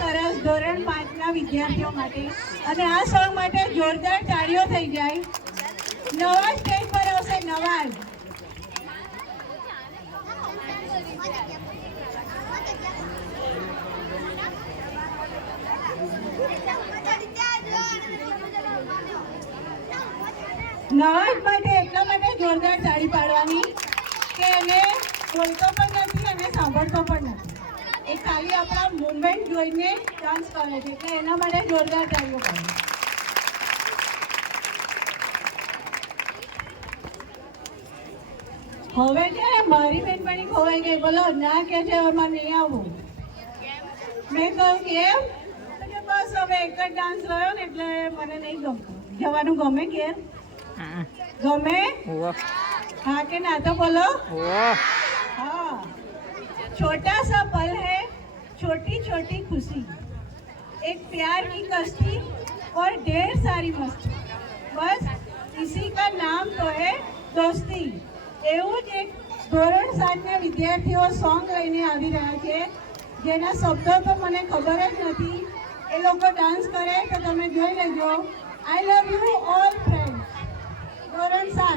સરસ ધોરણ 5ના વિદ્યાર્થીઓ માટે અને આ સોંગ માટે જોરદાર તાળીઓ થઈ જાય. નવા સ્ટેજ પર આવશે નવાઝ. નવાઝ માટે એટલા માટે જોરદાર તાળી પાડવાની કે એને બોલતો પણ નથી અને સાંભળતો પણ નથી. એ ખાલી આપણા મુવમેન્ટ જોઈને ડાન્સ કરે છે, એટલે એના માટે જોરદાર તાળીઓ પાડો. હવે છે મારી બેનપણી ખોવાઈ ગઈ. બોલો ના કે છે એમાં નહીં આવું. મેં કહ્યું કેમ? બસ હવે એક જ ડાન્સ રહ્યો ને એટલે મને નહીં ગમતું. જવાનું ગમે ઘેર? ગમે? हाँ के ना तो बोलो. हाँ. छोटा सा पल है, छोटी छोटी खुशी, एक प्यार की कश्ती और ढेर सारी मस्ती, बस इसी का नाम तो है दोस्ती. એવું જ એક ધોરણ 7ના વિદ્યાર્થીઓ સોંગ લઈને આવી રહ્યા છે, જેના શબ્દો તો મને ખબર જ નથી. એ લોકો ડાન્સ કરે તો તમે જોઈ લેજો. આઈ લવ યુ ઓલ ફ્રેન્ડ્સ. ધોરણ 7.